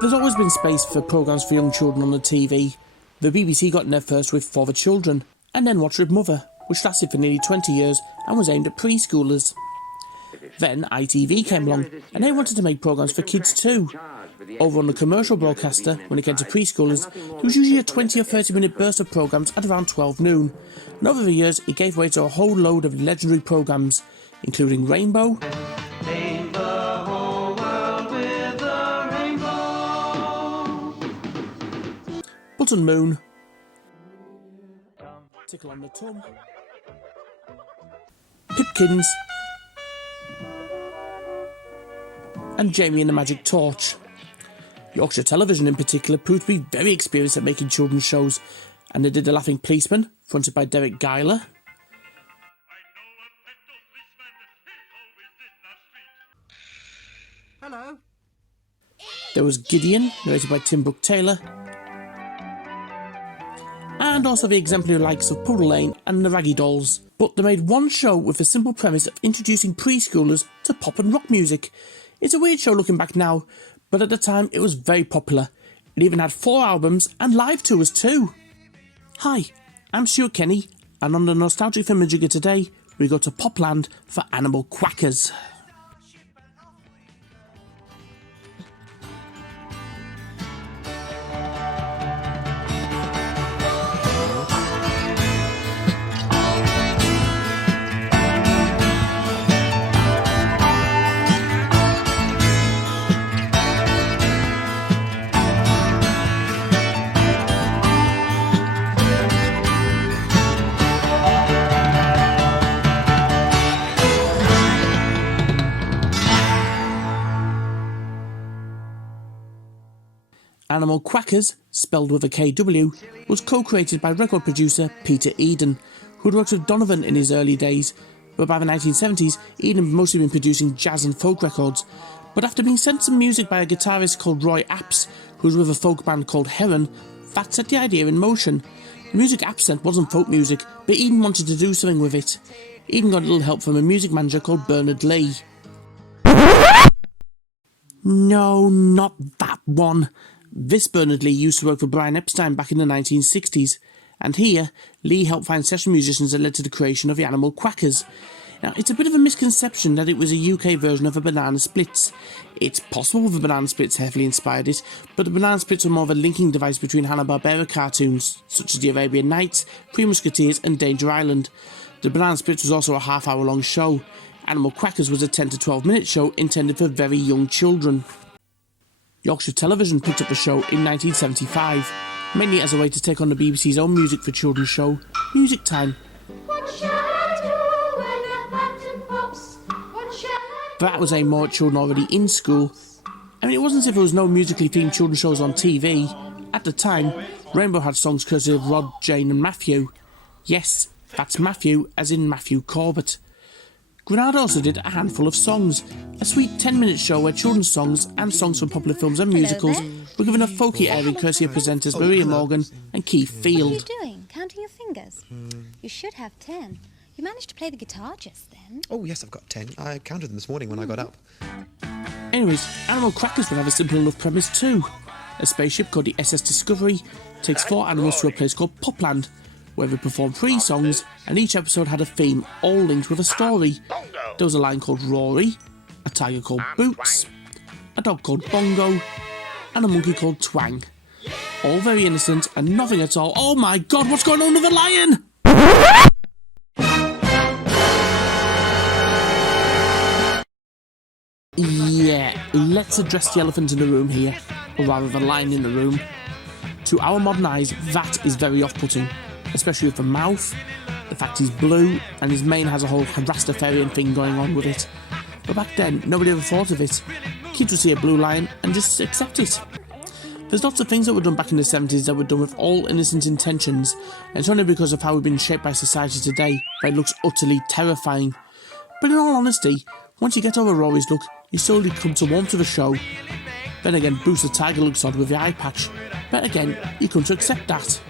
There's always been space for programmes for young children on the TV. The BBC got in there first with For the Children, and then Watch With Mother, which lasted for nearly 20 years and was aimed at preschoolers. Then ITV came along, and they wanted to make programmes for kids too. Over on the commercial broadcaster, when it came to preschoolers, there was usually a 20 or 30 minute burst of programmes at around 12 noon. And over the years, it gave way to a whole load of legendary programmes, including Rainbow, Button Moon, Tickle on the Tongue, Pipkins, and Jamie and the Magic Torch. Yorkshire Television in particular proved to be very experienced at making children's shows, and they did The Laughing Policeman, fronted by Derek Geiler. Hello. There was Gideon, narrated by Tim Brooke-Taylor, and also the exemplary likes of Poodle Lane and the Raggy Dolls. But they made one show with the simple premise of introducing preschoolers to pop and rock music. It's a weird show looking back now, but at the time it was very popular. It even had 4 albums and live tours too. Hi, I'm Stuart Kenny, and on the Nostalgic Thingummyjigger today, we go to Popland for Animal Kwackers. Animal Kwackers, spelled with a KW, was co-created by record producer Peter Eden, who had worked with Donovan in his early days, but by the 1970s Eden had mostly been producing jazz and folk records. But after being sent some music by a guitarist called Roy Apps, who was with a folk band called Heron, that set the idea in motion. The music Apps sent wasn't folk music, but Eden wanted to do something with it. Eden got a little help from a music manager called Bernard Lee. No, not that one. This Bernard Lee used to work for Brian Epstein back in the 1960s, and here, Lee helped find session musicians that led to the creation of the Animal Kwackers. Now, it's a bit of a misconception that it was a UK version of the Banana Splits. It's possible the Banana Splits heavily inspired it, but the Banana Splits were more of a linking device between Hanna-Barbera cartoons, such as the Arabian Nights, Three Musketeers and Danger Island. The Banana Splits was also a half-hour-long show. Animal Kwackers was a 10 to 12 minute show intended for very young children. Yorkshire Television picked up the show in 1975, mainly as a way to take on the BBC's own music for children show, Music Time. What shall I do when the button pops? What shall I do? That was aimed more at children already in school. I mean, it wasn't as if there was no musically themed children's shows on TV. At the time, Rainbow had songs courtesy of Rod, Jane and Matthew. Yes, that's Matthew, as in Matthew Corbett. Granada also did a handful of songs, a sweet 10-minute show where children's songs and songs from popular films and musicals were given a folky airing courtesy of presenters Maria Morgan and Keith Field. What are you doing? Counting your fingers? You should have 10. You managed to play the guitar just then. Oh, yes, I've got 10. I counted them this morning when I got up. Anyways, Animal Kwackers would have a simple enough premise too. A spaceship called the SS Discovery takes 4 animals to a place called Popland, where they perform 3 songs, and each episode had a theme, all linked with a story. There was a lion called Rory, a tiger called Boots, a dog called Bongo, and a monkey called Twang. All very innocent and nothing at all. Oh my god, what's going on with the lion? Yeah, let's address the elephant in the room here, or rather the lion in the room. To our modern eyes, that is very off-putting, especially with the mouth, the fact he's blue, and his mane has a whole Rastafarian thing going on with it. But back then, nobody ever thought of it. kids would see a blue line and just accept it. There's lots of things that were done back in the 70s that were done with all innocent intentions, and it's only because of how we've been shaped by society today that it looks utterly terrifying. But in all honesty, once you get over Rory's look, you slowly come to warm to the show. Then again, Boots the Tiger looks odd with the eye patch, but again, you come to accept that.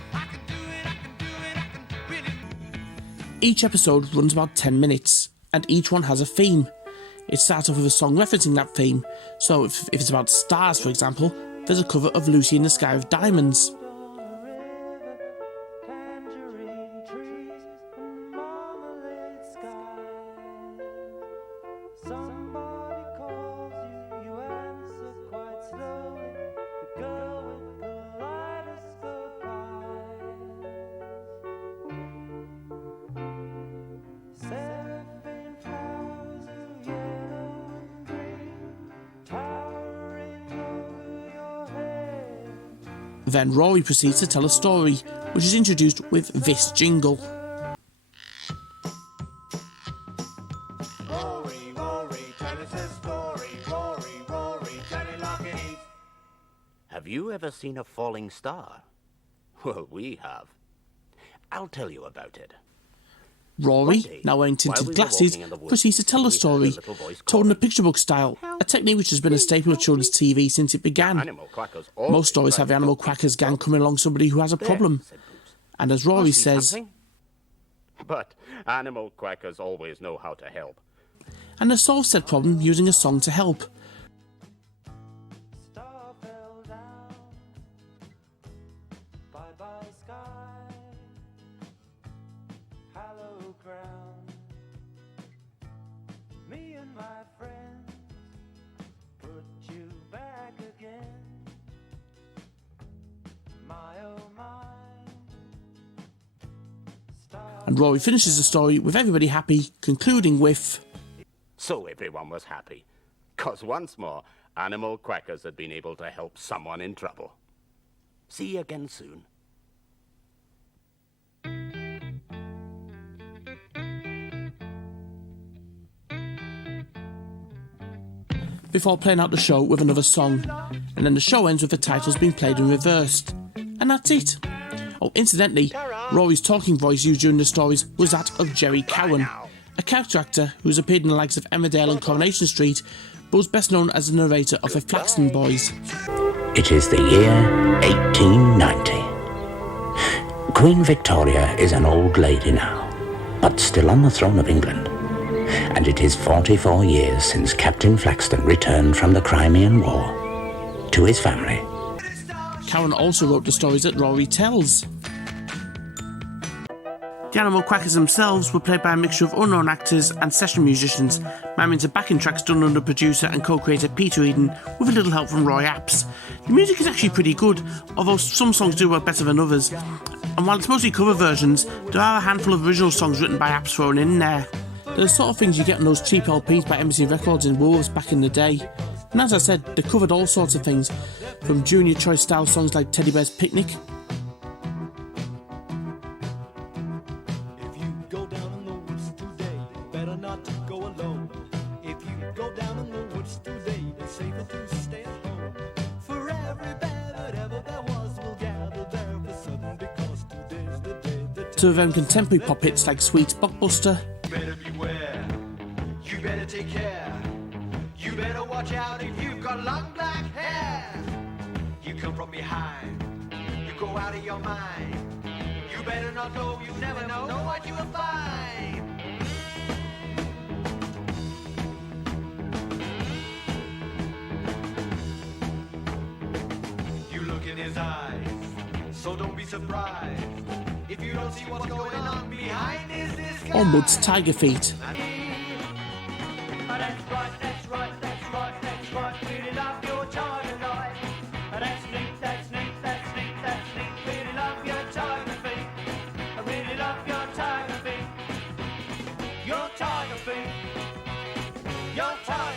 Each episode runs about 10 minutes, and each one has a theme. It starts off with a song referencing that theme, so if it's about stars, for example, there's a cover of Lucy in the Sky with Diamonds. Then Rory proceeds to tell a story, which is introduced with this jingle. Rory, Rory, tell us a story. Rory, Rory, tell it like it is. Have you ever seen a falling star? Well, we have. I'll tell you about it. Rory, now wearing tinted glasses, proceeds to tell a story, told in a picture book style, a technique which has been a staple of children's TV since it began. Most stories have the Animal Kwackers gang coming along somebody who has a problem. And as Rory says... But Animal Kwackers always know how to help. And has solved said problem using a song to help. And Rory finishes the story with everybody happy, concluding with... So everyone was happy, 'cause once more, Animal Kwackers had been able to help someone in trouble. See you again soon. Before playing out the show with another song, and then the show ends with the titles being played in reversed. And that's it. Oh, incidentally, Rory's talking voice used during the stories was that of Jerry Cowan, a character actor who's appeared in the likes of Emmerdale and Coronation Street, but was best known as the narrator of the Flaxton Boys. It is the year 1890. Queen Victoria is an old lady now, but still on the throne of England. And it is 44 years since Captain Flaxton returned from the Crimean War to his family. Cowan also wrote the stories that Rory tells. The Animal Kwackers themselves were played by a mixture of unknown actors and session musicians, miming to backing tracks done under producer and co-creator Peter Eden with a little help from Roy Apps. The music is actually pretty good, although some songs do work better than others, and while it's mostly cover versions, there are a handful of original songs written by Apps thrown in there. They're the sort of things you get on those cheap LPs by Embassy Records in Wolves back in the day. And as I said, they covered all sorts of things, from junior choice style songs like Teddy Bear's Picnic. If you go down in the woods today, better not to go alone. If you go down in the woods today, it's safer to stay at home. For every bear that ever there was will gather there for certain, because today's the day. To them contemporary pop hits like Sweet's Blockbuster. You better beware, you better take care. You better watch out if you've got long black hair. You come from behind, you go out of your mind. You better not go, you never know what you will find. You look in his eyes, so don't be surprised if you don't see what's going on behind his disguise. Onwards, Tiger Feet.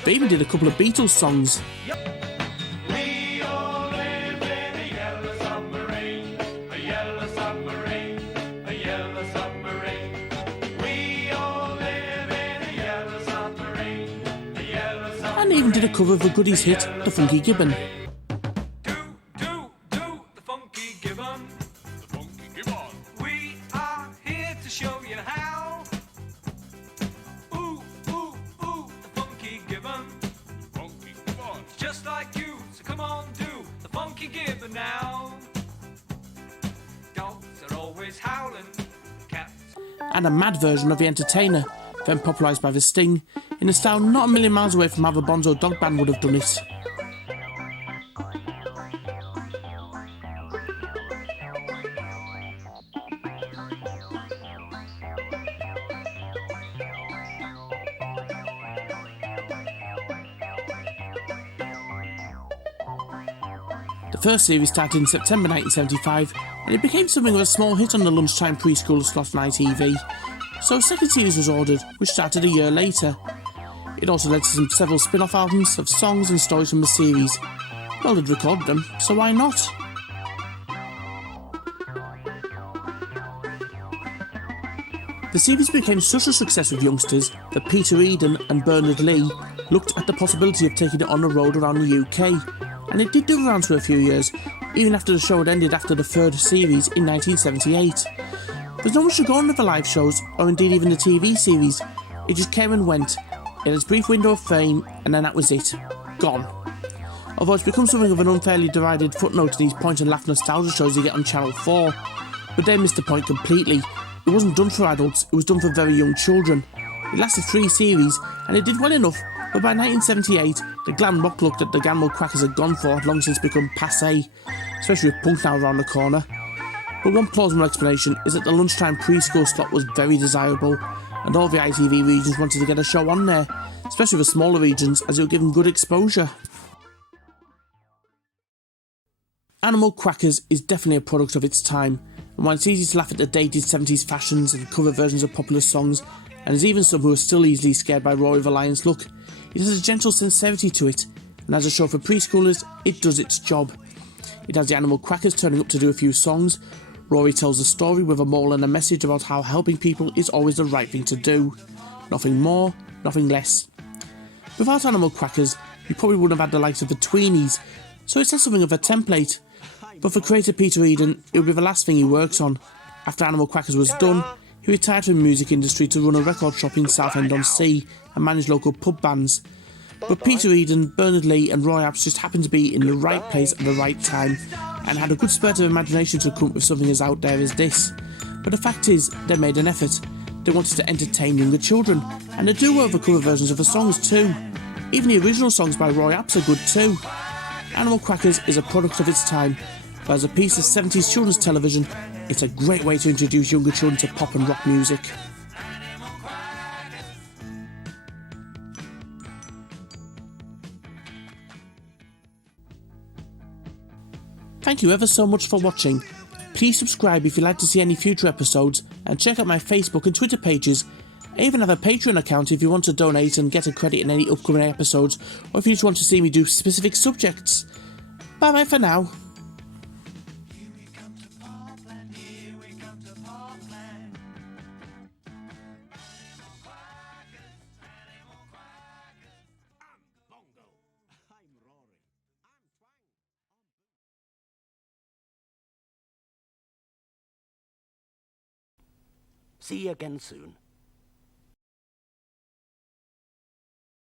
They even did a couple of Beatles songs. We all live in a yellow submarine, a yellow submarine, a yellow submarine. We all live in a yellow submarine, a yellow submarine. And and even did a cover of the Goodies hit, The Funky Gibbon. The funky gibbon. The funky gibbon. We are here to show you how. Ooh, ooh, ooh, the funky gibbon. Funky gibbon. Just like you, so come on, do the funky gibbon now. Dogs are always howling, cats. And a mad version of The Entertainer, then popularised by The Sting, in a style not a million miles away from how the Bonzo Dog Band would have done it. The first series started in September 1975, and it became something of a small hit on the lunchtime preschool slot on ITV, so a second series was ordered, which started a year later. It also led to several spin-off albums of songs and stories from the series. Well, they'd recorded them, so why not? The series became such a success with youngsters that Peter Eden and Bernard Lee looked at the possibility of taking it on the road around the UK, and it did do rounds for a few years, even after the show had ended after the third series in 1978. There's not much to go on with the live shows, or indeed even the TV series. It just came and went. It had its brief window of fame, and then that was it. Gone. Although it's become something of an unfairly derided footnote to these point and laugh nostalgia shows you get on Channel 4. But they missed the point completely. It wasn't done for adults, it was done for very young children. It lasted 3 series, and it did well enough, but by 1978, the glam rock look that the Animal Kwackers had gone for had long since become passé, especially with punk now around the corner. But one plausible explanation is that the lunchtime preschool slot was very desirable, and all the ITV regions wanted to get a show on there, especially the smaller regions, as it would give them good exposure. Animal Kwackers is definitely a product of its time, and while it's easy to laugh at the dated 70s fashions and cover versions of popular songs, and there's even some who are still easily scared by Rory the Lion's look, it has a gentle sincerity to it, and as a show for preschoolers, it does its job. It has the Animal Kwackers turning up to do a few songs. Rory tells a story with a moral and a message about how helping people is always the right thing to do. Nothing more, nothing less. Without Animal Kwackers, you probably wouldn't have had the likes of the Tweenies, so it's not something of a template. But for creator Peter Eden, it would be the last thing he works on. After Animal Kwackers was done, he retired from the music industry to run a record shop in Southend-on-Sea and manage local pub bands. But Peter Eden, Bernard Lee and Roy Apps just happened to be in the right place at the right time, and had a good spurt of imagination to come up with something as out there as this. But the fact is, they made an effort. They wanted to entertain younger children, and they do over cover versions of the songs too. Even the original songs by Roy Apps are good too. Animal Kwackers is a product of its time, but as a piece of 70s children's television, it's a great way to introduce younger children to pop and rock music. Thank you ever so much for watching. Please subscribe if you'd like to see any future episodes, and check out my Facebook and Twitter pages. I even have a Patreon account if you want to donate and get a credit in any upcoming episodes, or if you just want to see me do specific subjects. Bye bye for now. See you again soon.